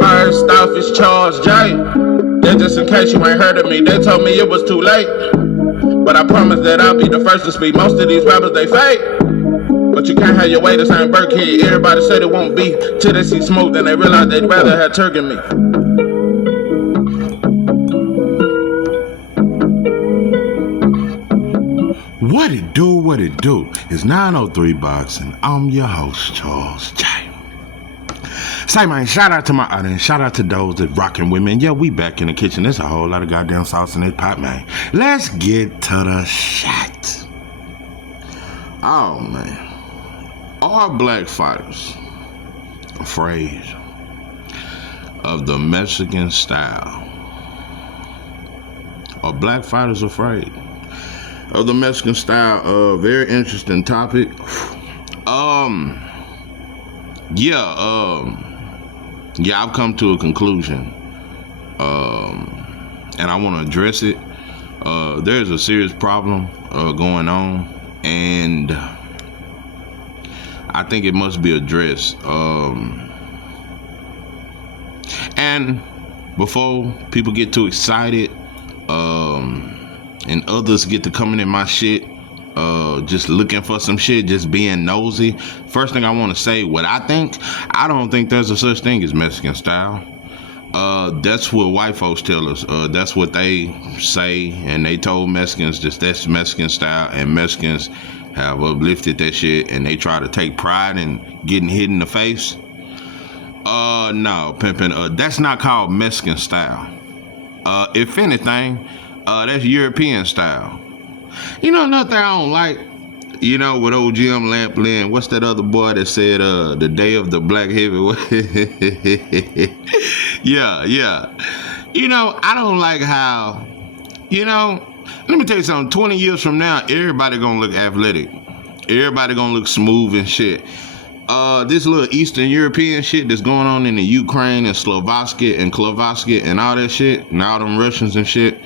First off, it's Charles J. That just in case you ain't heard of me, they told me it was too late. But I promise that I'll be the first to speak. Most of these rappers, they fake. But you can't have your way the same Burkhead. Everybody said it won't be till they see smoke, then they realize they'd rather have turkey than me. What it do? It's 903 Boxing. I'm your host, Charles J. Say, man, shout out to my audience. Shout out to those that rocking with me. And yeah, we back in the kitchen. There's a whole lot of goddamn sauce in this pot, man. Let's get to the shot. Oh, man. Are black fighters afraid of the Mexican style? Are black fighters afraid of the Mexican style? Very interesting topic. Yeah, I've come to a conclusion, and I want to address it. There's a serious problem going on, and I think it must be addressed. And before people get too excited, and others get to coming in my shit, just looking for some shit, just being nosy. First thing I want to say, what I think, I don't think there's a such thing as Mexican style. That's what white folks tell us. That's what they say, and they told Mexicans that's Mexican style, and Mexicans have uplifted that shit, and they try to take pride in getting hit in the face. No, pimpin', that's not called Mexican style. If anything, that's European style. You know, nothing I don't like, you know, with old Jim Lamplin. What's that other boy that said, the day of the black heavyweight? Yeah. You know, I don't like how, you know, let me tell you something. 20 years from now, everybody gonna look athletic. Everybody gonna look smooth and shit. This little Eastern European shit that's going on in the Ukraine and Slovakia and all that shit, and all them Russians and shit.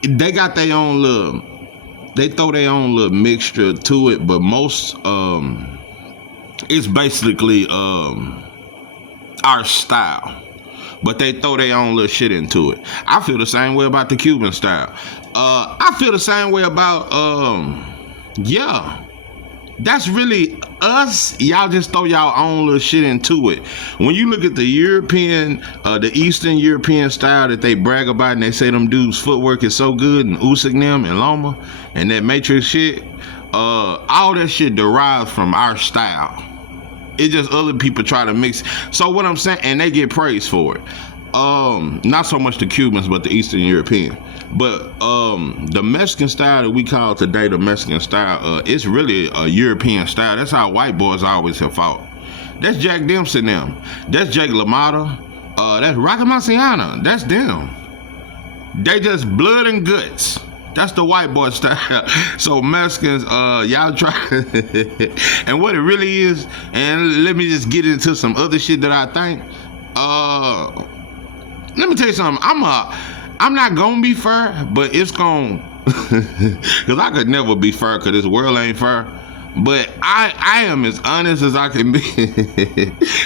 They got their own little, they throw their own little mixture to it, but most, it's basically, our style. But they throw their own little shit into it. I feel the same way about the Cuban style. I feel the same way about, that's really us. Y'all just throw y'all own little shit into it. When you look at the European, the Eastern European style that they brag about, and they say them dudes' footwork is so good, and Usyk and Loma, and that Matrix shit, all that shit derives from our style. It's just other people try to mix. So what I'm saying, and they get praised for it. Not so much the Cubans, but the Eastern European. But the Mexican style that we call today the Mexican style, it's really a European style. That's how white boys always have fought. That's Jack Dempsey and them. That's Jake LaMotta. That's Rocky Marciano. That's them. They just blood and guts. That's the white boy style. So Mexicans, y'all try. And what it really is, and let me just get into some other shit that I think. Let me tell you something. I'm not gonna be fair, but it's gonna, cause I could never be fair, cause this world ain't fair. But I am as honest as I can be,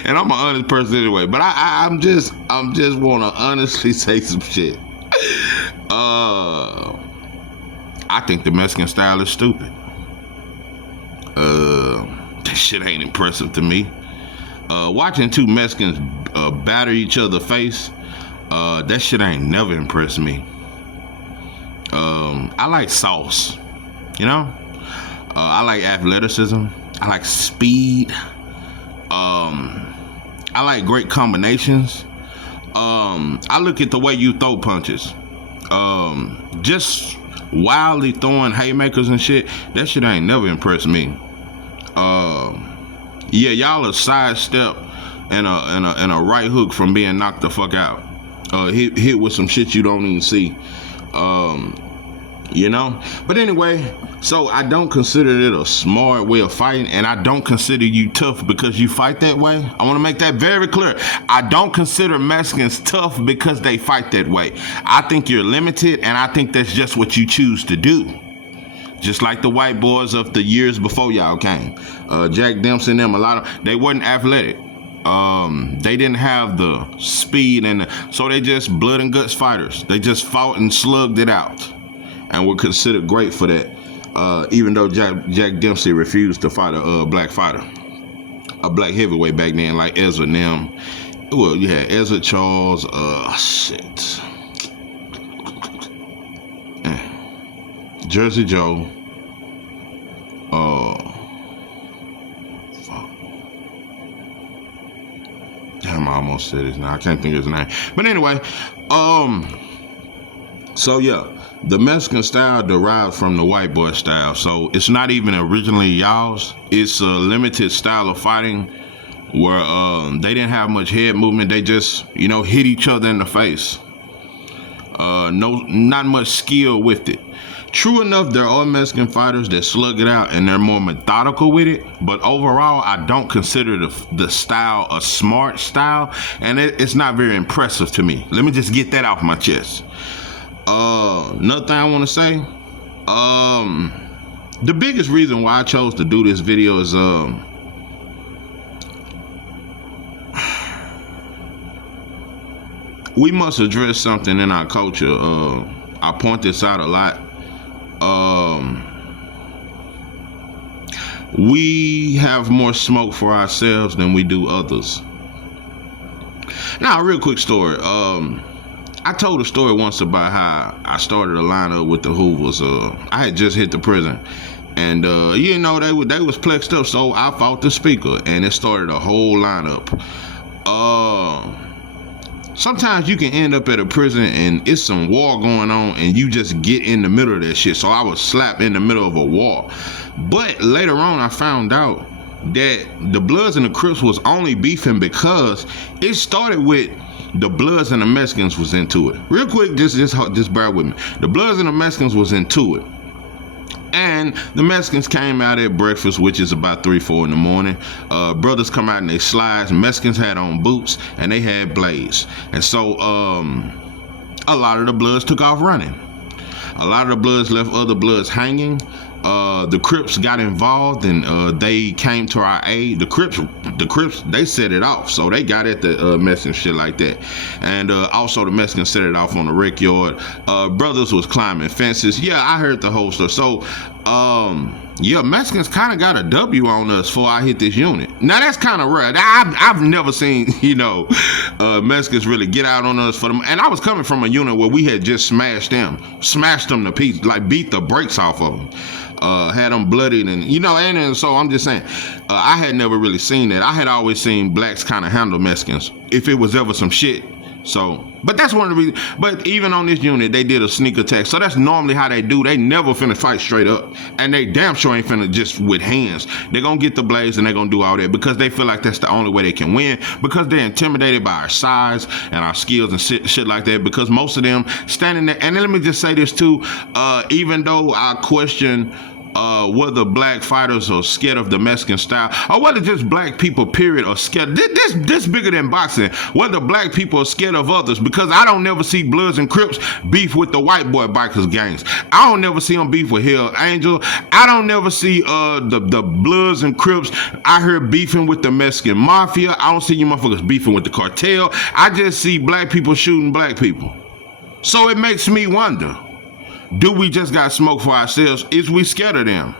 and I'm an honest person anyway. But I'm just wanna honestly say some shit. I think the Mexican style is stupid. That shit ain't impressive to me. Watching two Mexicans batter each other face, that shit ain't never impressed me. I like sauce, you know? I like athleticism. I like speed. I like great combinations. I look at the way you throw punches. Just wildly throwing haymakers and shit, that shit ain't never impressed me. Yeah, y'all a sidestep and a right hook from being knocked the fuck out. Hit with some shit you don't even see. You know? But anyway, so I don't consider it a smart way of fighting, and I don't consider you tough because you fight that way. I want to make that very clear. I don't consider Mexicans tough because they fight that way. I think you're limited, and I think that's just what you choose to do. just like the white boys of the years before y'all came. Jack Dempsey and them, they wasn't athletic. They didn't have the speed, so they just blood and guts fighters. They just fought and slugged it out, and were considered great for that. Even though Jack Dempsey refused to fight a black fighter, a black heavyweight back then, like Ezra and them. Well, you had Ezra Charles, Jersey Joe, damn, I almost said his name. I can't think of his name. But anyway, so yeah, the Mexican style derived from the white boy style. So it's not even originally y'all's. It's a limited style of fighting where they didn't have much head movement. They just, hit each other in the face. Not much skill with it. True enough, there are Mexican fighters that slug it out and they're more methodical with it, but overall, I don't consider the style a smart style, and it's not very impressive to me. Let me just get that off my chest. Another thing I want to say, the biggest reason why I chose to do this video is, we must address something in our culture. I point this out a lot. We have more smoke for ourselves than we do others. Now, a real quick story. I told a story once about how I started a lineup with the Hoovers. I had just hit the prison, and they was plexed up, so I fought the speaker, and it started a whole lineup. Sometimes you can end up at a prison and it's some war going on and you just get in the middle of that shit. So I was slapped in the middle of a war. But later on, I found out that the Bloods and the Crips was only beefing because it started with the Bloods and the Mexicans was into it. Real quick, just bear with me. The Bloods and the Mexicans was into it. And the Mexicans came out at breakfast, which is about 3-4 in the morning. Brothers come out in their slides. Mexicans had on boots and they had blades. And so a lot of the Bloods took off running. A lot of the Bloods left other Bloods hanging. The Crips got involved and they came to our aid. The Crips, they set it off. So they got at the Mexicans, shit like that. And also the Mexicans set it off on the rec yard. Brothers was climbing fences. Yeah, I heard the whole story. So, yeah, Mexicans kind of got a W on us before I hit this unit. Now, that's kind of rare. I've never seen, Mexicans really get out on us for them. And I was coming from a unit where we had just smashed them to pieces, like beat the brakes off of them. Had them bloodied and so I'm just saying, I had never really seen that. I had always seen blacks kind of handle Mexicans if it was ever some shit. So, but that's one of the reasons. But even on this unit, they did a sneak attack. So that's normally how they do. They never finna fight straight up. And they damn sure ain't finna just with hands. They're gonna get the blades and they're gonna do all that because they feel like that's the only way they can win. Because they're intimidated by our size and our skills and shit like that. Because most of them standing there. And let me just say this too. Even though I question whether black fighters are scared of the Mexican style, or whether just black people, period, are scared. This bigger than boxing. Whether black people are scared of others, because I don't never see Bloods and Crips beef with the white boy bikers gangs. I don't never see them beef with Hell Angel. I don't never see the Bloods and Crips I heard beefing with the Mexican Mafia. I don't see you motherfuckers beefing with the cartel. I just see black people shooting black people. So it makes me wonder, do we just got smoke for ourselves? Is we scared of them?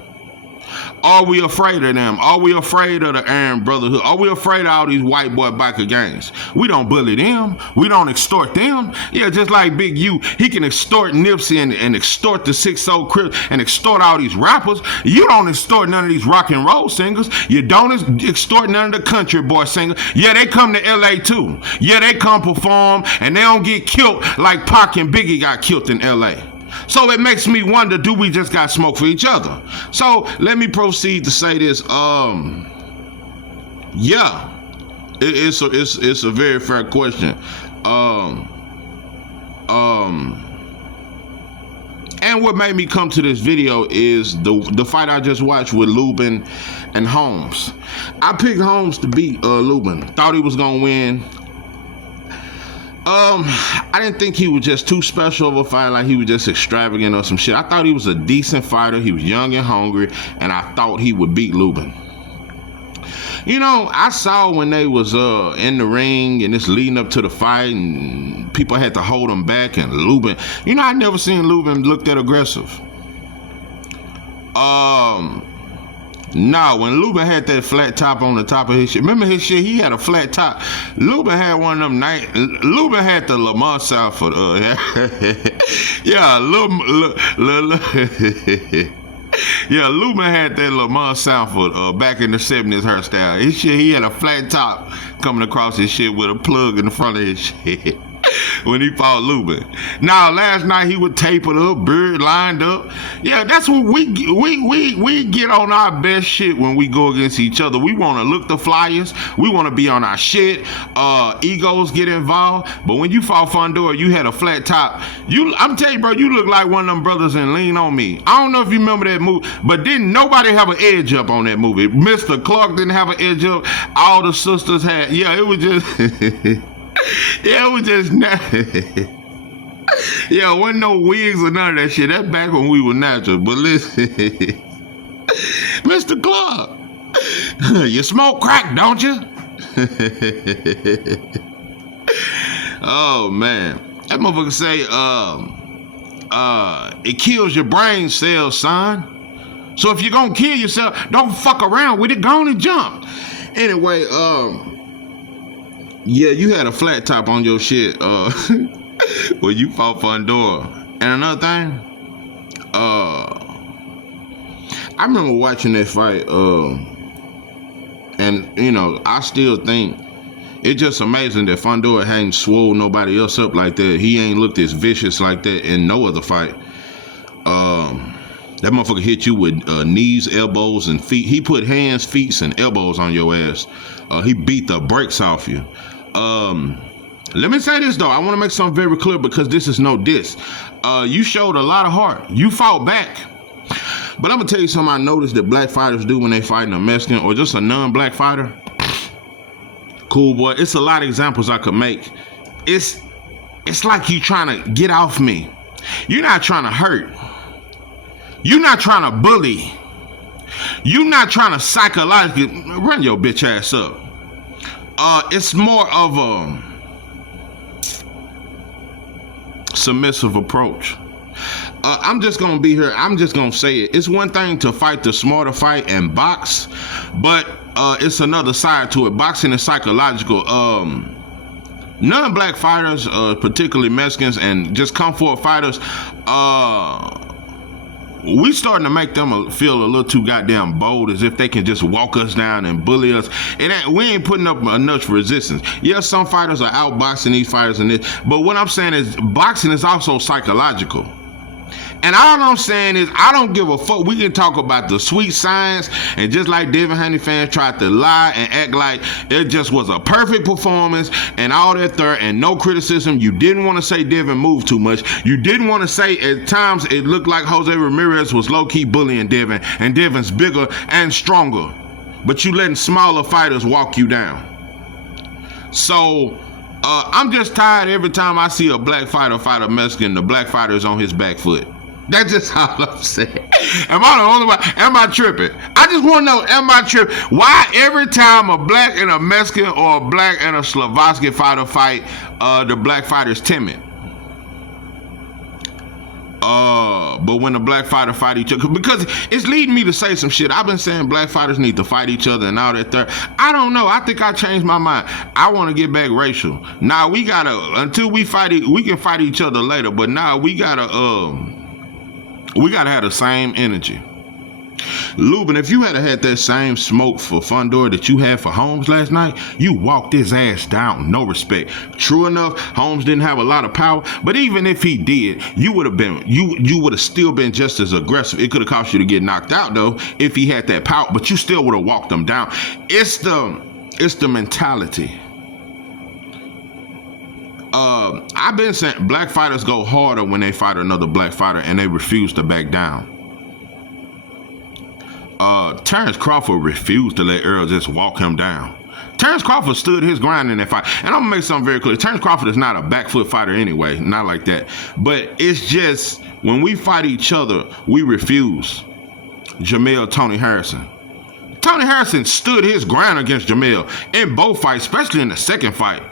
Are we afraid of them? Are we afraid of the Aryan Brotherhood? Are we afraid of all these white boy biker gangs? We don't bully them. We don't extort them. Yeah, just like Big U, he can extort Nipsey and extort the 6-0 Crips and extort all these rappers. You don't extort none of these rock and roll singers. You don't extort none of the country boy singers. Yeah, they come to LA too. Yeah, they come perform and they don't get killed like Pac and Biggie got killed in LA. So it makes me wonder, do we just got smoke for each other? So let me proceed to say this. Yeah, it's a very fair question. And what made me come to this video is the fight I just watched with Lubin and Holmes. I picked Holmes to beat Lubin. Thought he was gonna win. I didn't think he was just too special of a fighter, like he was just extravagant or some shit. I thought he was a decent fighter. He was young and hungry, and I thought he would beat Lubin. You know, I saw when they was in the ring and it's leading up to the fight, and people had to hold him back, and Lubin. You know, I never seen Lubin look that aggressive. Nah, when Lubin had that flat top on the top of his shit, remember his shit? He had a flat top. Lubin had one of them Lubin had the Lamar Sanford. Yeah, yeah, Lubin had that Lamar Sanford back in the 70s hairstyle. His shit, he had a flat top coming across his shit with a plug in the front of his shit. When he fought Lubin. Now last night he would tapered up, beard lined up. Yeah, that's what we get on our best shit when we go against each other. We want to look the flyers. We want to be on our shit. Egos get involved. But when you fought Fundora, you had a flat top. I'm telling you, bro, you look like one of them brothers in Lean On Me. I don't know if you remember that movie, but didn't nobody have an edge up on that movie? Mr. Clark didn't have an edge up. All the sisters had. Yeah, it was just. Yeah, it was just yeah, wasn't no wigs or none of that shit. That's back when we were natural. But listen, Mr. Clark, you smoke crack, don't you? Oh man, that motherfucker say, it kills your brain cells, son. So if you're gonna kill yourself, don't fuck around with it. Go on and jump. Anyway, yeah, you had a flat top on your shit when you fought Fundora. And another thing, I remember watching that fight, and you know, I still think it's just amazing that Fundora hadn't swole nobody else up like that. He ain't looked as vicious like that in no other fight. That motherfucker hit you with knees, elbows, and feet. He put hands, feet, and elbows on your ass. He beat the brakes off you. Let me say this though. I want to make something very clear because this is no diss. You showed a lot of heart. You fought back. But I'm gonna tell you something I noticed that black fighters do when they fighting a Mexican or just a non-black fighter. Cool boy. It's a lot of examples I could make. It's like you trying to get off me. You're not trying to hurt. You're not trying to bully. You're not trying to psychologically run your bitch ass up. It's more of a submissive approach. I'm just gonna be here. I'm just gonna say it. It's one thing to fight the smarter fight and box, but it's another side to it. Boxing is psychological. Non-black fighters, particularly Mexicans and just come forward fighters, we starting to make them feel a little too goddamn bold, as if they can just walk us down and bully us. We ain't putting up enough resistance. Yes, some fighters are outboxing these fighters and this, but what I'm saying is boxing is also psychological. And all I'm saying is I don't give a fuck. We can talk about the sweet science, and just like Devin Haney fans tried to lie and act like it just was a perfect performance and all that there and no criticism. You didn't want to say Devin moved too much. You didn't want to say at times it looked like Jose Ramirez was low-key bullying Devin, and Devin's bigger and stronger. But you letting smaller fighters walk you down. So I'm just tired every time I see a black fighter fight a Mexican, the black fighter is on his back foot. That's just all I'm saying. Am I the only one? Am I tripping? I just want to know, am I tripping? Why every time a black and a Mexican or a black and a Slovakian fighter fight, the black fighter is timid? But when the black fighter fight each other, because it's leading me to say some shit. I've been saying black fighters need to fight each other and all that there. I don't know. I think I changed my mind. I want to get back racial. Now we gotta, until we fight, we can fight each other later. But now we gotta have the same energy. Lubin, if you had that same smoke for Fundora that you had for Holmes last night, you walked his ass down, no respect. True enough, Holmes didn't have a lot of power, but even if he did, you would have still been just as aggressive. It could have cost you to get knocked out though, if he had that power, but you still would have walked him down. It's the mentality. I've been saying black fighters go harder when they fight another black fighter and they refuse to back down. Terrence Crawford refused to let Earl just walk him down. Terrence Crawford stood his ground in that fight. And I'm going to make something very clear. Terrence Crawford is not a back foot fighter anyway. Not like that. But it's just, when we fight each other, we refuse. Jamel Tony Harrison. Tony Harrison stood his ground against Jamel in both fights, especially in the second fight.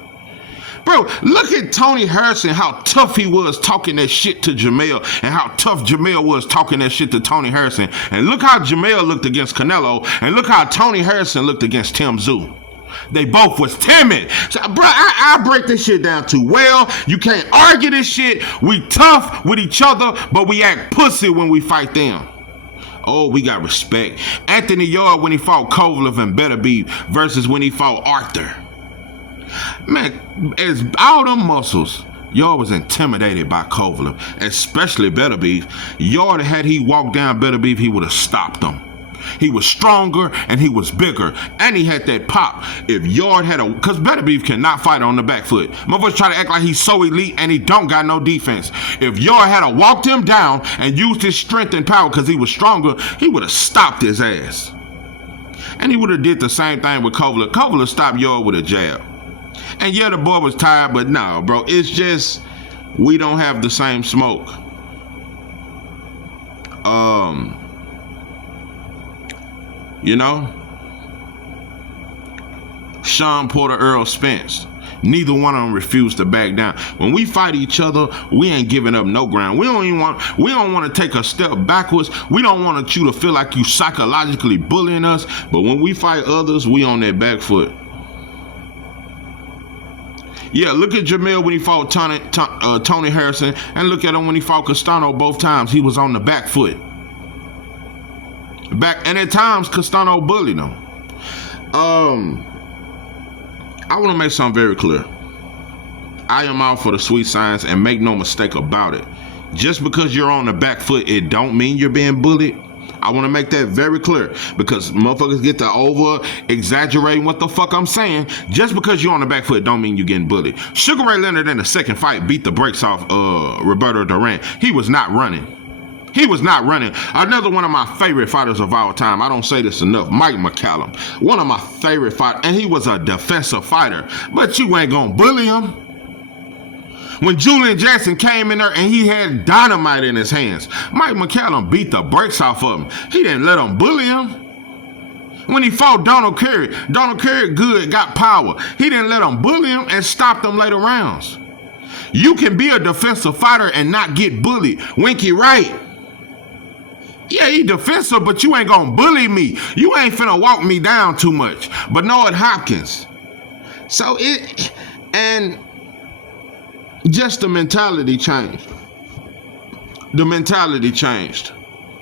Bro, look at Tony Harrison, how tough he was talking that shit to Jamel, and how tough Jamel was talking that shit to Tony Harrison. And look how Jamel looked against Canelo, and look how Tony Harrison looked against Tim Tszyu. They both was timid. So, bro, I break this shit down too well. You can't argue this shit. We tough with each other, but we act pussy when we fight them. Oh, we got respect. Anthony Yarde when he fought Kovalev and Beterbiev versus when he fought Arthur. Man, as all them muscles, Yarde was intimidated by Kovalev, especially Beterbiev. Yarde, had he walked down Beterbiev, he would have stopped him. He was stronger and he was bigger, and he had that pop. If Yarde had because Beterbiev cannot fight on the back foot. Motherfuckers try to act like he's so elite and he don't got no defense. If Yarde had walked him down and used his strength and power because he was stronger, he would have stopped his ass. And he would have did the same thing with Kovalev. Kovalev stopped Yarde with a jab. And yeah, the boy was tired, but no, bro, it's just we don't have the same smoke. You know, Sean Porter, Earl Spence, neither one of them refused to back down. When we fight each other, we ain't giving up no ground. We don't want to take a step backwards. We don't want you to feel like you psychologically bullying us. But when we fight others, we on that back foot. Yeah, look at Jamel when he fought Tony Harrison, and look at him when he fought Castano both times. He was on the back foot. And at times Castano bullied him. I want to make something very clear. I am out for the sweet science, and make no mistake about it. Just because you're on the back foot, it don't mean you're being bullied. I want to make that very clear, because motherfuckers get to over exaggerating what the fuck I'm saying. Just because you're on the back foot don't mean you're getting bullied. Sugar Ray Leonard in the second fight beat the brakes off Roberto Duran. He was not running. Another one of my favorite fighters of all time. I don't say this enough. Mike McCallum. One of my favorite fighters. And he was a defensive fighter. But you ain't gonna bully him. When Julian Jackson came in there and he had dynamite in his hands, Mike McCallum beat the brakes off of him. He didn't let him bully him. When he fought Donald Curry good, got power. He didn't let him bully him and stopped him later rounds. You can be a defensive fighter and not get bullied. Winky Wright. Yeah, he defensive, but you ain't gonna bully me. You ain't finna walk me down too much. Bernard Hopkins. So and just the mentality changed.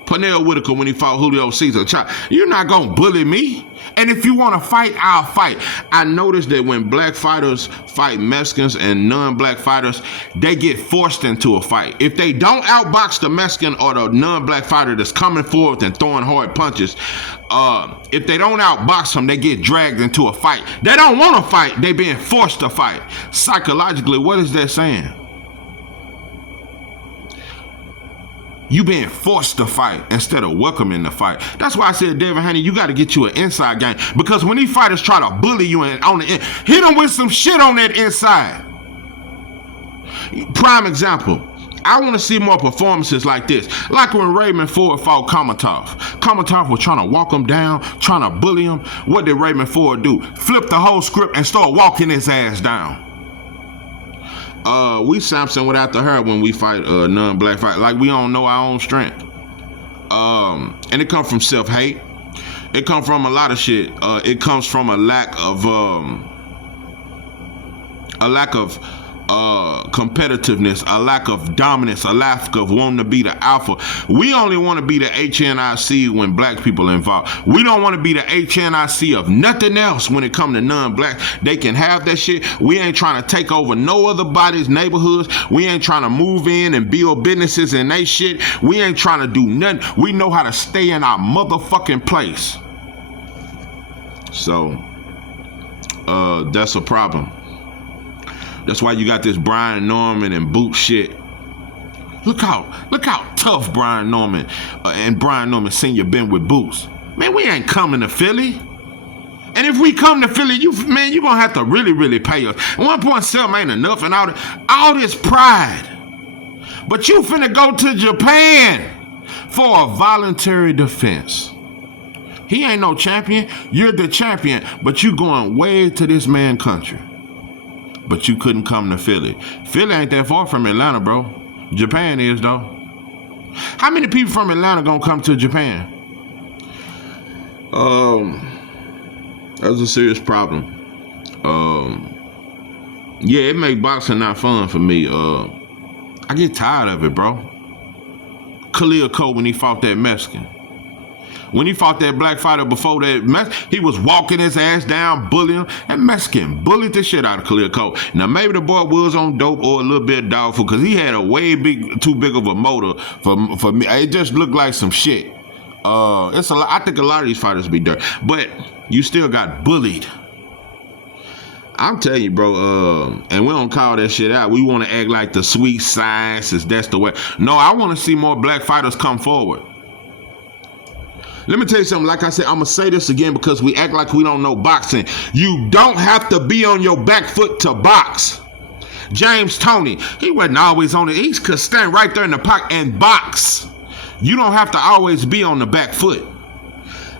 Pernell Whitaker when he fought Julio Cesar. You're not gonna bully me. And if you want to fight, I'll fight. I noticed that when black fighters fight Mexicans and non-black fighters, they get forced into a fight. If they don't outbox the Mexican or the non-black fighter that's coming forward and throwing hard punches, if they don't outbox them, they get dragged into a fight. They don't want to fight. They being forced to fight. Psychologically, what is that saying? You being forced to fight instead of welcoming the fight. That's why I said, Devin Haney, you got to get you an inside game. Because when these fighters try to bully you on the end, hit them with some shit on that inside. Prime example. I want to see more performances like this. Like when Raymond Ford fought Kamatov. Kamatov was trying to walk him down, trying to bully him. What did Raymond Ford do? Flip the whole script and start walking his ass down. We Samson without the hair when we fight non-black fight. Like we don't know our own strength. And it comes from self-hate. It comes from a lot of shit. It comes from a lack of competitiveness, a lack of dominance, a lack of wanting to be the alpha. We only want to be the HNIC when black people are involved. We don't want to be the HNIC of nothing else when it comes to non-black. They can have that shit. We ain't trying to take over no other body's neighborhoods. We ain't trying to move in and build businesses and they shit. We ain't trying to do nothing. We know how to stay in our motherfucking place. So, that's a problem. That's why you got this Brian Norman and Boot shit. Look how tough Brian Norman and Brian Norman Sr. been with Boots. Man, we ain't coming to Philly. And if we come to Philly, you gonna have to really, really pay us. 1.7 ain't enough, and all this pride. But you finna go to Japan for a voluntary defense. He ain't no champion. You're the champion, but you going way to this man country. But you couldn't come to Philly. Philly ain't that far from Atlanta, bro. Japan is, though. How many people from Atlanta gonna come to Japan? That's a serious problem. Yeah, it make boxing not fun for me. I get tired of it, bro. Khalil Cole, when he fought that Mexican. When he fought that black fighter before that, he was walking his ass down, bullying him. That Mexican bullied the shit out of Khalil Cole. Now, maybe the boy was on dope or a little bit doubtful because he had a way too big of a motor for me. It just looked like some shit. It's a lot. I think a lot of these fighters be dirt, but you still got bullied. I'm telling you, bro, and we don't call that shit out. We want to act like the sweet science is that's the way. No, I want to see more black fighters come forward. Let me tell you something. Like I said, I'm going to say this again because we act like we don't know boxing. You don't have to be on your back foot to box. James Toney, he wasn't always on it. He could stand right there in the pocket and box. You don't have to always be on the back foot.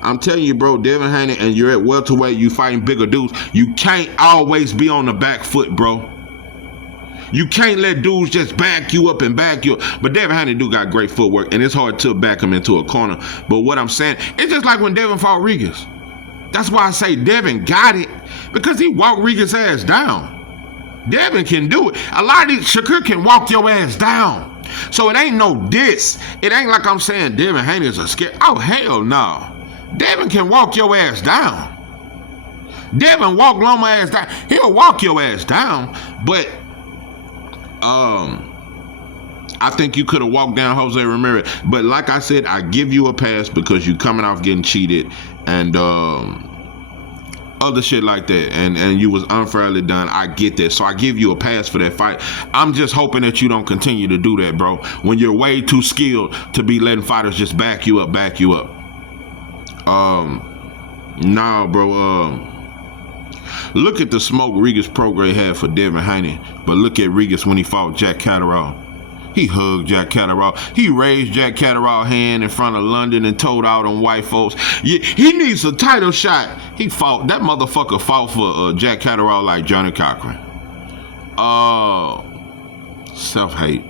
I'm telling you, bro, Devin Haney, and you're at welterweight, you fighting bigger dudes. You can't always be on the back foot, bro. You can't let dudes just back you up and back you up. But Devin Haney do got great footwork, and it's hard to back him into a corner. But what I'm saying, it's just like when Devin fought Regis. That's why I say Devin got it, because he walked Regis' ass down. Devin can do it. A lot of these, Shakur can walk your ass down. So it ain't no diss. It ain't like I'm saying Devin Haney is a scare. Oh, hell no. Devin can walk your ass down. Devin walk Loma ass down. He'll walk your ass down, but I think you could have walked down Jose Ramirez. But like I said, I give you a pass because you coming off getting cheated and other shit like that, and you was unfairly done. I get that, so I give you a pass for that fight. I'm just hoping that you don't continue to do that, bro, when you're way too skilled to be letting fighters just back you up. Nah, bro. Look at the smoke Regis Prograis had for Devin Haney, but look at Regis when he fought Jack Catterall. He hugged Jack Catterall. He raised Jack Catterall's hand in front of London and told all them white folks, yeah, he needs a title shot. That motherfucker fought for Jack Catterall like Johnny Cochran. Self-hate.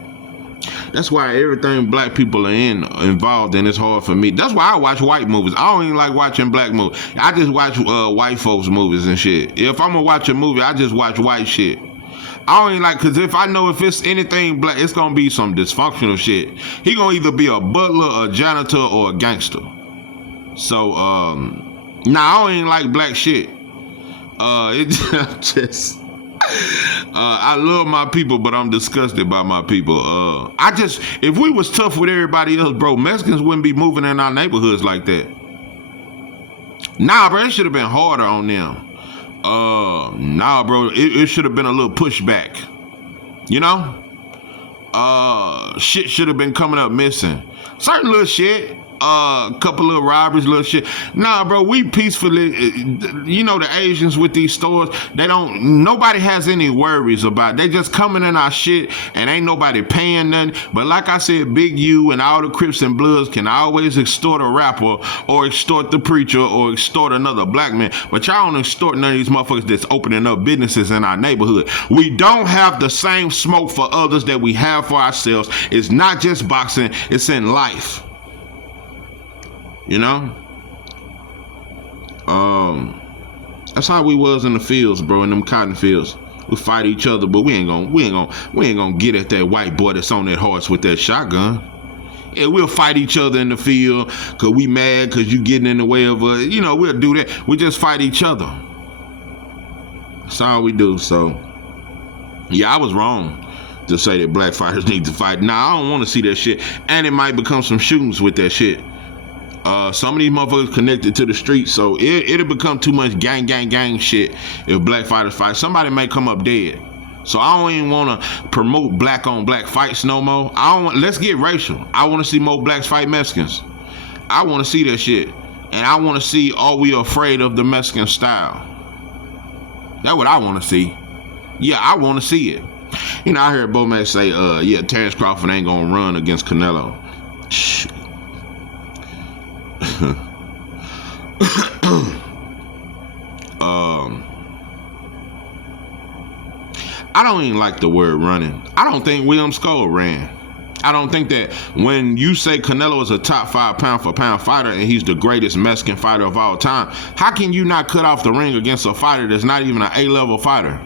That's why everything black people are involved in is hard for me. That's why I watch white movies. I don't even like watching black movies. I just watch white folks movies and shit. If I'm gonna watch a movie, I just watch white shit. I don't even like, because if I know if it's anything black, it's gonna be some dysfunctional shit. He gonna either be a butler, a janitor, or a gangster. So, I don't even like black shit. I love my people, but I'm disgusted by my people. If we was tough with everybody else, bro, Mexicans wouldn't be moving in our neighborhoods like that. Nah, bro, it should have been harder on them. Nah, bro, it should have been a little pushback. You know? Shit should have been coming up missing. Certain little shit. Couple little robberies, little shit. Nah, bro, we peacefully, you know, the Asians with these stores, nobody has any worries about it. They just coming in our shit and ain't nobody paying nothing. But like I said, Big U and all the Crips and Bloods can always extort a rapper or extort the preacher or extort another black man. But y'all don't extort none of these motherfuckers that's opening up businesses in our neighborhood. We don't have the same smoke for others that we have for ourselves. It's not just boxing, it's in life. You know, that's how we was in the fields, bro. In them cotton fields, we fight each other, but we ain't gonna get at that white boy that's on that horse with that shotgun. Yeah, we'll fight each other in the field cause we mad cause you getting in the way of you know, we'll do that. We just fight each other. That's all we do. So, yeah, I was wrong to say that black fighters need to fight. Nah, I don't want to see that shit, and it might become some shootings with that shit. Some of these motherfuckers connected to the streets, so it'll become too much gang shit if black fighters fight. Somebody may come up dead. So I don't even want to promote black on black fights no more. Let's get racial. I want to see more blacks fight Mexicans. I want to see that shit. And I want to see, are we afraid of the Mexican style? That's what I want to see. Yeah, I want to see it. You know, I heard Bo Mack say, yeah, Terrence Crawford ain't going to run against Canelo. I don't even like the word running. I don't think William Skull ran. I don't think that when you say Canelo is a top 5 pound for pound fighter and he's the greatest Mexican fighter of all time, how can you not cut off the ring against a fighter that's not even an A-level fighter?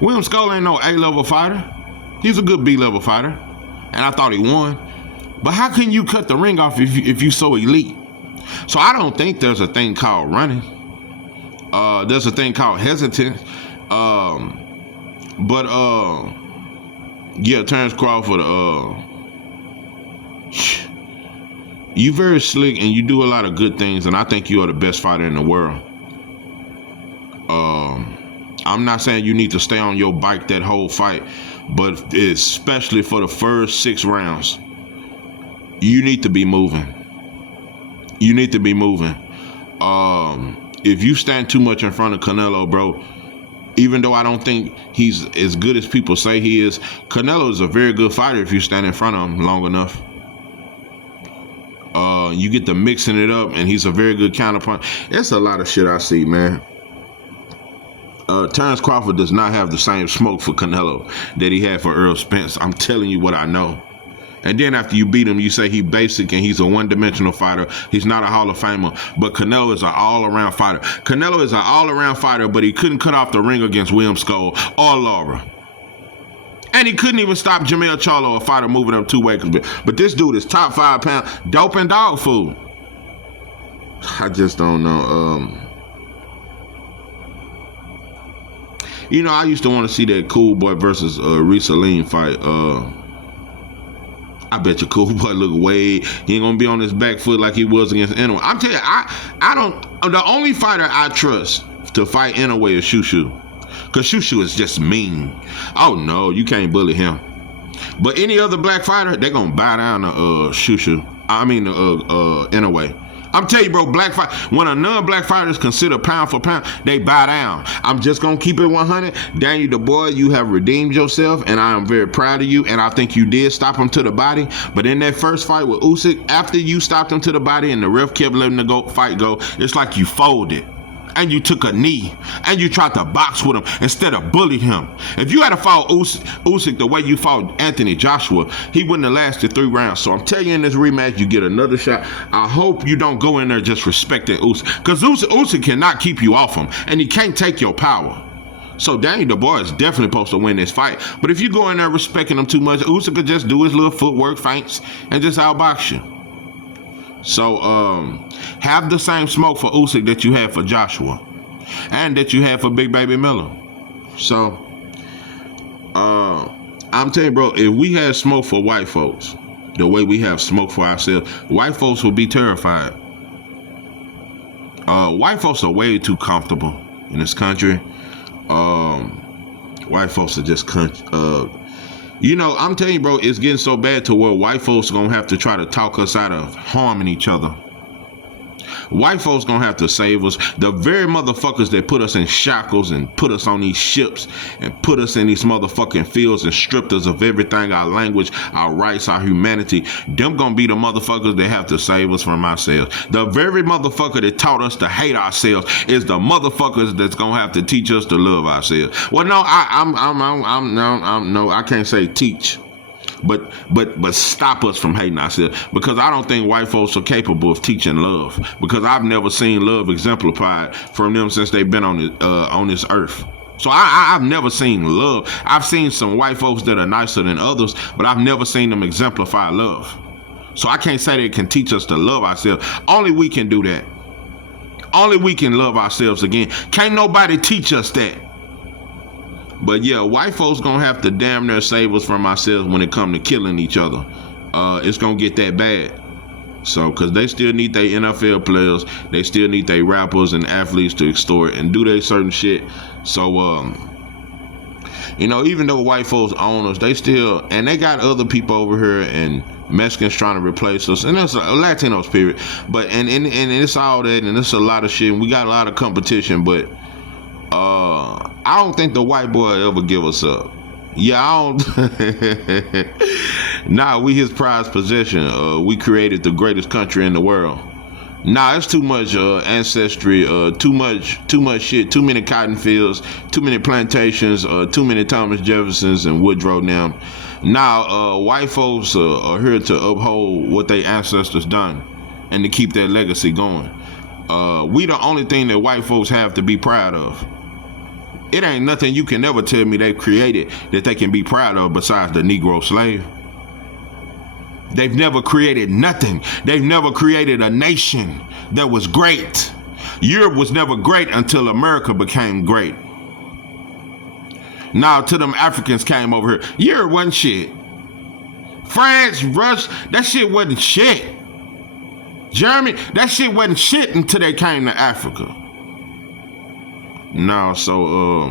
William Skull ain't no A-level fighter. He's a good B-level fighter. And I thought he won. But how can you cut the ring off if you so elite? So I don't think there's a thing called running. There's a thing called hesitant. Yeah, Terrence Crawford, you very slick and you do a lot of good things, and I think you are the best fighter in the world. I'm not saying you need to stay on your bike that whole fight, but especially for the first 6 rounds, you need to be moving. You need to be moving. If you stand too much in front of Canelo, bro, even though I don't think he's as good as people say he is, Canelo is a very good fighter if you stand in front of him long enough. You get to mixing it up, and he's a very good counterpunch. It's a lot of shit I see, man. Terrence Crawford does not have the same smoke for Canelo that he had for Errol Spence. I'm telling you what I know. And then after you beat him, you say he's basic and he's a one-dimensional fighter. He's not a Hall of Famer. But Canelo is an all-around fighter. Canelo is an all-around fighter, but he couldn't cut off the ring against William Skull or Lara. And he couldn't even stop Jermell Charlo, a fighter moving up 2 weight. But this dude is top 5 pound dope and dog food. I just don't know. You know, I used to want to see that Cool Boy versus Reese Salim fight. I bet you Cool Boy look way. He ain't gonna be on his back foot like he was against Inoue. I'm telling you, I don't. The only fighter I trust to fight Inoue is Shushu, cause Shushu is just mean. Oh no, you can't bully him. But any other black fighter, they gonna bow down to Shushu. I mean Inoue. I'm telling you, bro, when a non-black fighter is considered pound for pound, they bow down. I'm just going to keep it 100. Daniel Dubois, you have redeemed yourself, and I am very proud of you, and I think you did stop him to the body. But in that first fight with Usyk, after you stopped him to the body and the ref kept letting the fight go, it's like you folded. And you took a knee, and you tried to box with him instead of bully him. If you had to fight Usyk the way you fought Anthony Joshua, he wouldn't have lasted 3 rounds. So I'm telling you, in this rematch, you get another shot. I hope you don't go in there just respecting Usyk, because Usyk cannot keep you off him, and he can't take your power. So Daniel Dubois is definitely supposed to win this fight. But if you go in there respecting him too much, Usyk could just do his little footwork feints and just outbox you. So, have the same smoke for Usyk that you had for Joshua and that you had for Big Baby Miller. So, I'm telling you, bro, if we had smoke for white folks the way we have smoke for ourselves, white folks would be terrified. White folks are way too comfortable in this country. White folks are just you know, I'm telling you, bro, it's getting so bad to where white folks are going to have to try to talk us out of harming each other. White folks going to have to save us. The very motherfuckers that put us in shackles and put us on these ships and put us in these motherfucking fields and stripped us of everything, our language, our rights, our humanity, them going to be the motherfuckers that have to save us from ourselves. The very motherfucker that taught us to hate ourselves is the motherfuckers that's going to have to teach us to love ourselves. Well, no, no, I can't say teach. But stop us from hating ourselves, because I don't think white folks are capable of teaching love, because I've never seen love exemplified from them since they've been on this earth. So I've never seen love. I've seen some white folks that are nicer than others, but I've never seen them exemplify love. So I can't say they can teach us to love ourselves. Only we can do that. Only we can love ourselves again. Can't nobody teach us that. But yeah, white folks gonna have to damn near save us from ourselves when it come to killing each other. It's gonna get that bad. So, cause they still need their NFL players, they still need their rappers and athletes to extort and do their certain shit. So, you know, even though white folks own us, they still, and they got other people over here, and Mexicans trying to replace us, and that's Latinos, period. But and it's all that, and it's a lot of shit. And we got a lot of competition, but I don't think the white boy will ever give us up. Yeah, I don't. Nah, we his prized possession. We created the greatest country in the world. Nah, it's too much ancestry, too much shit, too many cotton fields, too many plantations, too many Thomas Jeffersons and Woodrow now. Now, white folks are here to uphold what their ancestors done and to keep their legacy going. We the only thing that white folks have to be proud of. It ain't nothing you can ever tell me they've created that they can be proud of besides the Negro slave. They've never created nothing. They've never created a nation that was great. Europe was never great until America became great. Now, till them Africans came over here, Europe wasn't shit. France, Russia, that shit wasn't shit. Germany, that shit wasn't shit until they came to Africa. No, so,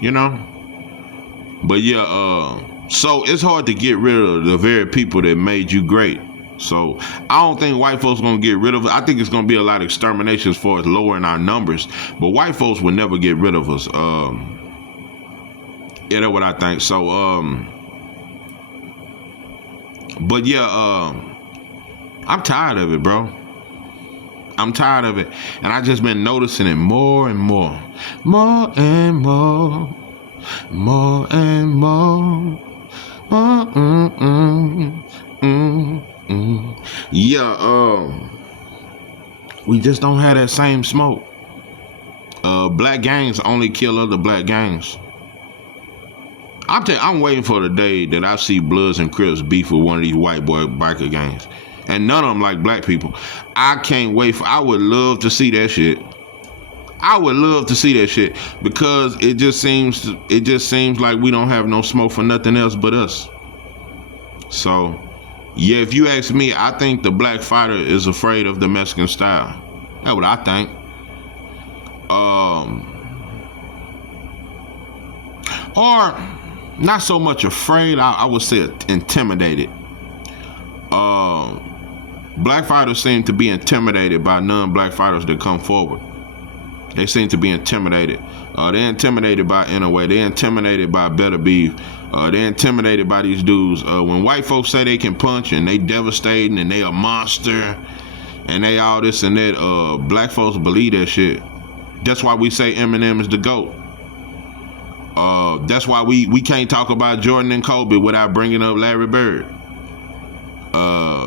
you know, but yeah, so it's hard to get rid of the very people that made you great. So I don't think white folks gonna get rid of it. I think it's gonna be a lot of extermination as far as lowering our numbers, but white folks will never get rid of us. Yeah, that's what I think. So, but yeah, I'm tired of it, bro. I'm tired of it, and I just been noticing it more and more, more and more, more and more. Yeah, we just don't have that same smoke. Black gangs only kill other black gangs. I'm waiting for the day that I see Bloods and Crips beef with one of these white boy biker gangs. And none of them like black people. I can't wait I would love to see that shit. I would love to see that shit because it just seems like we don't have no smoke for nothing else but us. So, yeah, if you ask me, I think the black fighter is afraid of the Mexican style. That's what I think. Or not so much afraid, I would say intimidated. Black fighters seem to be intimidated by non-black fighters that come forward. They seem to be intimidated. They're intimidated by Inouye. They're intimidated by Better Beef. They're intimidated by these dudes. When white folks say they can punch and they devastating and they a monster and they all this and that, black folks believe that shit. That's why we say Eminem is the GOAT. That's why we can't talk about Jordan and Kobe without bringing up Larry Bird.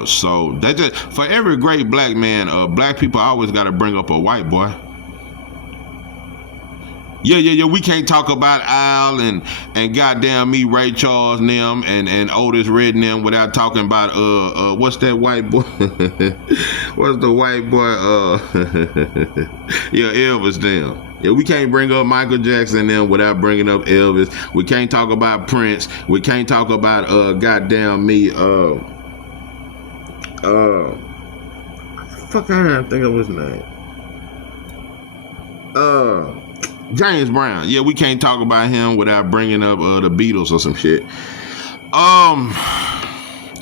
So that just for every great black man, black people always got to bring up a white boy. Yeah. We can't talk about Al and goddamn me, Ray Charles and them and Otis Red and them without talking about what's that white boy? What's the white boy? Yeah, Elvis them. Yeah, we can't bring up Michael Jackson and them without bringing up Elvis. We can't talk about Prince. We can't talk about goddamn me. Fuck, I can't think of his name. James Brown. Yeah, we can't talk about him without bringing up the Beatles or some shit.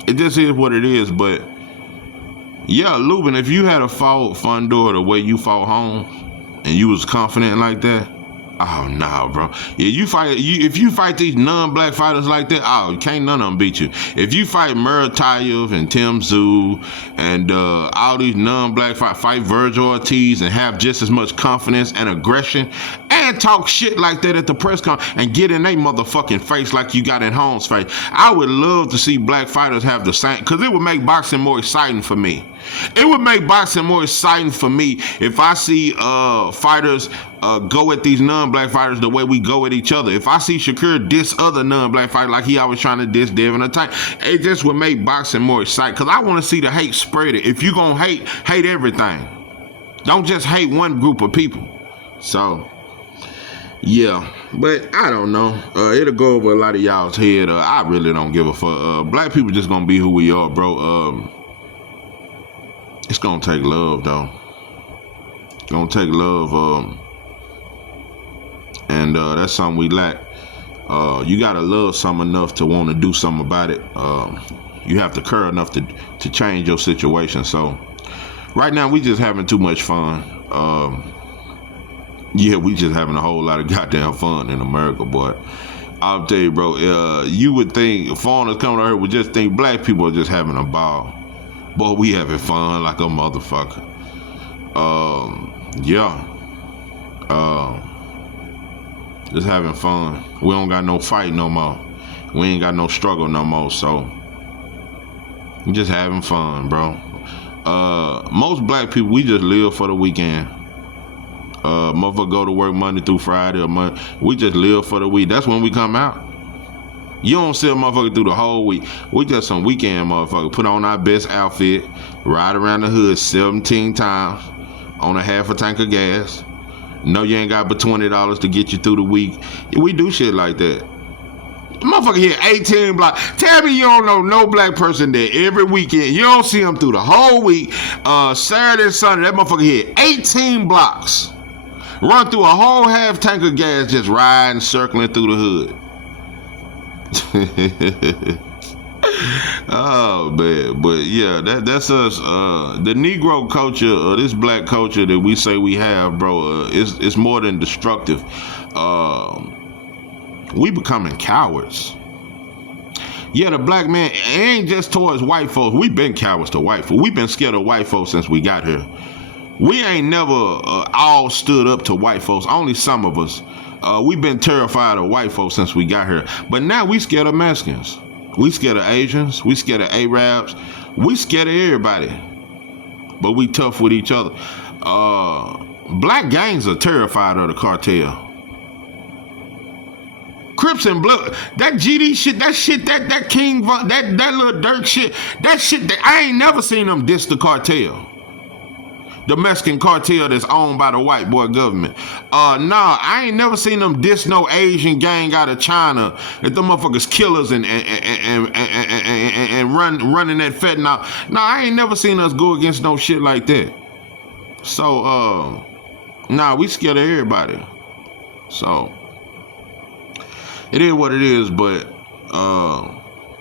It just is what it is. But yeah, Lubin, if you had a fought Fundor the way you fought Holmes and you was confident like that, oh no, bro. Yeah, if you fight these non-black fighters like that, oh, can't none of them beat you. If you fight Merle Tayev and Tim Tszyu and all these non-black fight Virgil Ortiz and have just as much confidence and aggression and talk shit like that at the press conference and get in their motherfucking face like you got in Holmes' face, I would love to see black fighters have the same, because it would make boxing more exciting for me. It would make boxing more exciting for me if I see fighters go at these non-black fighters the way we go at each other. If I see Shakur diss other non-black fighters like he always trying to diss Devin or Tank, it just would make boxing more exciting, because I want to see the hate spread. If you gonna hate everything. Don't just hate one group of people. So yeah, but I don't know. It'll go over a lot of y'all's head. I really don't give a fuck. Black people just gonna be who we are, bro. It's gonna take love, though. Gonna take love, and that's something we lack. You gotta love something enough to want to do something about it. You have to care enough to change your situation. So right now we just having too much fun. Yeah, we just having a whole lot of goddamn fun in America, boy. I'll tell you, bro, you would think foreigners coming out here would just think black people are just having a ball. Boy, we having fun like a motherfucker. Yeah. Just having fun. We don't got no fight no more. We ain't got no struggle no more, so we just having fun, bro. Most black people, we just live for the weekend. Motherfucker go to work Monday through Friday or Monday. We just live for the week. That's when we come out. You don't see a motherfucker through the whole week. We just some weekend motherfucker. Put on our best outfit, ride around the hood 17 times on a half a tank of gas. No, you ain't got but $20 to get you through the week. We do shit like that. Motherfucker here 18 blocks. Tell me you don't know no black person there every weekend. You don't see them through the whole week. Saturday and Sunday, that motherfucker here 18 blocks. Run through a whole half tank of gas just riding, circling through the hood. Oh man, but yeah, that's us. The Negro culture, this black culture that we say we have, bro, it's more than destructive. We becoming cowards. Yeah, the black man ain't just towards white folks. We been cowards to white folks. We been scared of white folks since we got here. We ain't never all stood up to white folks. Only some of us. We've been terrified of white folks since we got here. But now we scared of Mexicans. We scared of Asians. We scared of Arabs. We scared of everybody. But we tough with each other. Black gangs are terrified of the cartel. Crips and Blood, that GD shit, that King Von, that little Dirk shit, that I ain't never seen them diss the cartel. The Mexican cartel that's owned by the white boy government. Nah, I ain't never seen them diss no Asian gang out of China that the motherfuckers killers and running that fentanyl. Nah, I ain't never seen us go against no shit like that. So, nah, we scared of everybody. So, it is what it is, but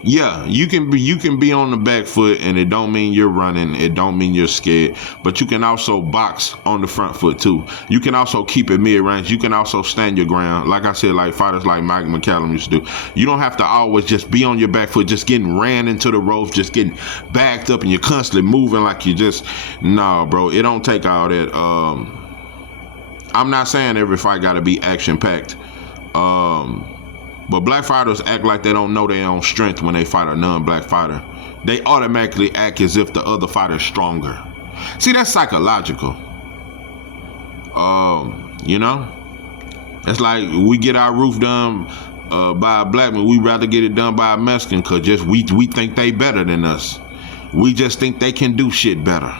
yeah, you can be on the back foot, and it don't mean you're running. It don't mean you're scared. But you can also box on the front foot too. You can also keep it mid-range. You can also stand your ground. Like I said, like fighters like Mike McCallum used to do. You don't have to always just be on your back foot, just getting ran into the ropes, just getting backed up, and you're constantly moving like you just. Nah, bro, it don't take all that. I'm not saying every fight got to be action-packed. But black fighters act like they don't know their own strength when they fight a non-black fighter. They automatically act as if the other fighter's stronger. See, that's psychological. You know? It's like we get our roof done by a black man. We'd rather get it done by a Mexican because just we think they better than us. We just think they can do shit better.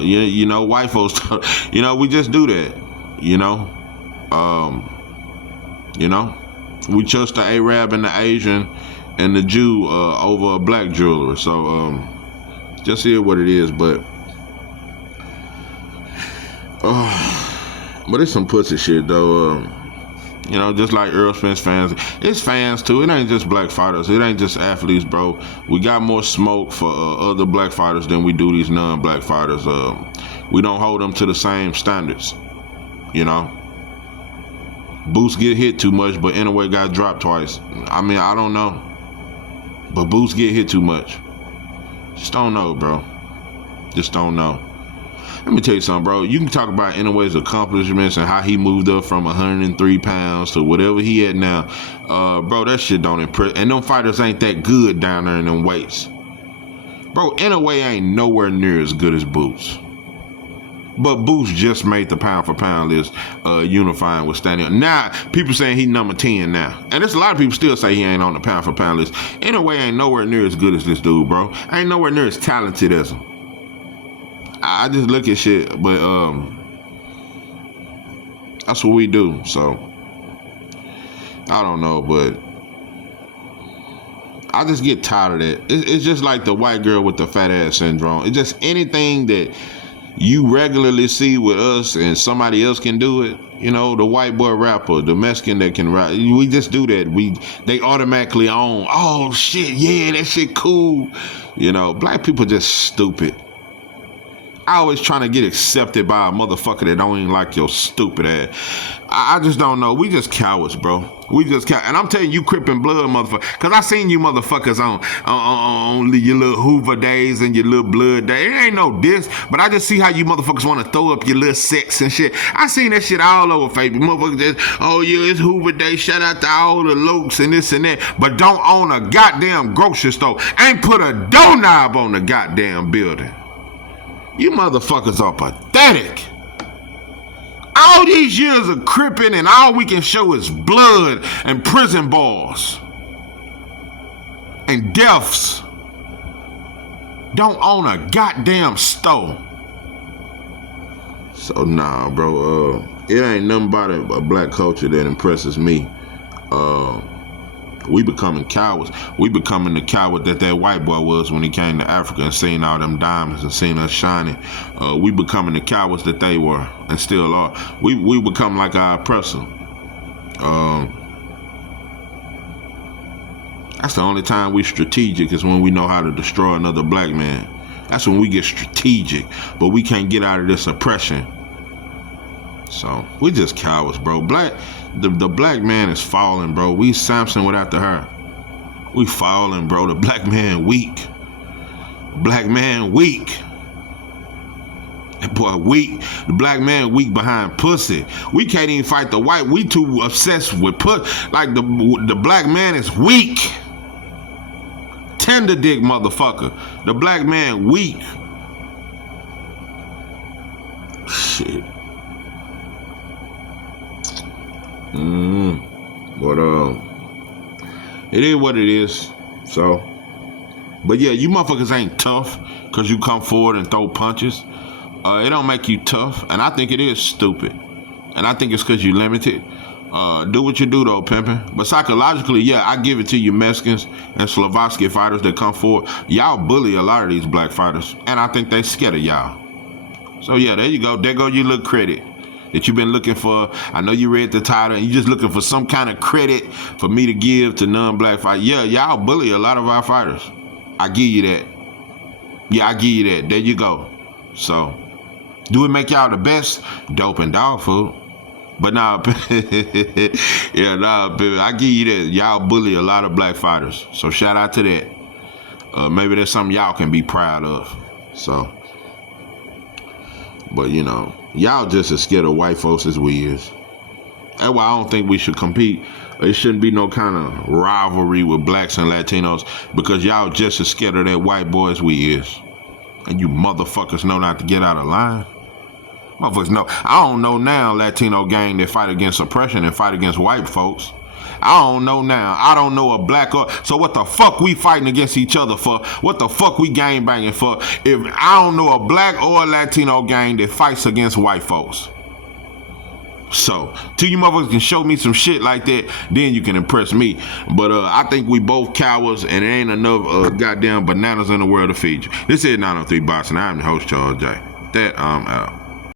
You know, white folks, you know, we just do that. You know? You know? We trust the Arab and the Asian and the Jew over a black jeweler. So just hear what it is, but it's some pussy shit though. You know, just like Earl Spence fans, it's fans too. It ain't just black fighters. It ain't just athletes, bro. We got more smoke for other black fighters than we do these non-black fighters. We don't hold them to the same standards. You know. Boots get hit too much, but anyway got dropped twice. I mean, I don't know. But Boots get hit too much. Just don't know, bro. Just don't know. Let me tell you something, bro. You can talk about Inoue's accomplishments and how he moved up from 103 pounds to whatever he at now. Bro, that shit don't impress. And them fighters ain't that good down there in them weights. Bro, Inoue ain't nowhere near as good as Boots. But Boots just made the pound for pound list, unifying with standing. Now, people saying he number 10 now. And there's a lot of people still say he ain't on the pound for pound list. Inoue ain't nowhere near as good as this dude, bro. Ain't nowhere near as talented as him. I just look at shit, but that's what we do. So, I don't know, but I just get tired of that. It's just like the white girl with the fat ass syndrome. It's just anything that you regularly see with us and somebody else can do it, you know, the white boy rapper, the Mexican that can rap, we just do that. They automatically own, oh shit, yeah, that shit cool. You know, black people just stupid. I always trying to get accepted by a motherfucker that don't even like your stupid ass. I just don't know. We just cowards, bro. We just cowards. And I'm telling you, Crip and Blood, motherfucker. Because I seen you motherfuckers on your little Hoover days and your little Blood days. It ain't no diss, but I just see how you motherfuckers want to throw up your little sex and shit. I seen that shit all over Facebook. Motherfuckers just, oh yeah, it's Hoover Day. Shout out to all the lokes and this and that. But don't own a goddamn grocery store. Ain't put a doorknob on the goddamn building. You motherfuckers are pathetic. All these years of cripping and all we can show is blood and prison bars and deaths. Don't own a goddamn store. So nah, bro, it ain't nothing about a black culture that impresses me. We becoming cowards. We becoming the coward that white boy was when he came to Africa and seen all them diamonds and seen us shining. We becoming the cowards that they were and still are. We become like our oppressor. That's the only time we strategic is when we know how to destroy another black man. That's when we get strategic, but we can't get out of this oppression. So we just cowards, bro. The black man is falling, bro. We Samson without the hair. We falling, bro. The black man weak. Black man weak. That boy weak. The black man weak behind pussy. We can't even fight the white. We too obsessed with like the black man is weak. Tender dick motherfucker. The black man weak. Shit. But it is what it is. So, but yeah, you motherfuckers ain't tough because you come forward and throw punches. It don't make you tough, and I think it is stupid. And I think it's because you limited. Do what you do though, pimping. But psychologically, yeah, I give it to you Mexicans and Slovakia fighters that come forward. Y'all bully a lot of these black fighters, and I think they scared of y'all. So yeah, there you go. There go your little credit that you've been looking for. I know you read the title and you're just looking for some kind of credit for me to give to non-black fighters. Yeah, y'all bully a lot of our fighters. I give you that. Yeah, I give you that. There you go. So, do it make y'all the best? Dope and dog food. But nah, yeah, nah, baby, I give you that. Y'all bully a lot of black fighters. So shout out to that. Maybe that's something y'all can be proud of. So, but you know, y'all just as scared of white folks as we is. That's why I don't think we should compete. There shouldn't be no kind of rivalry with blacks and Latinos because y'all just as scared of that white boy as we is. And you motherfuckers know not to get out of line. Motherfuckers know. I don't know now Latino gang that fight against oppression and fight against white folks. I don't know now. I don't know a black or... So what the fuck we fighting against each other for? What the fuck we gang banging for? If I don't know a black or a Latino gang that fights against white folks. So, till you motherfuckers can show me some shit like that, then you can impress me. But I think we both cowards and there ain't enough goddamn bananas in the world to feed you. This is 903 Box and I'm the host, Charles J. That I'm out.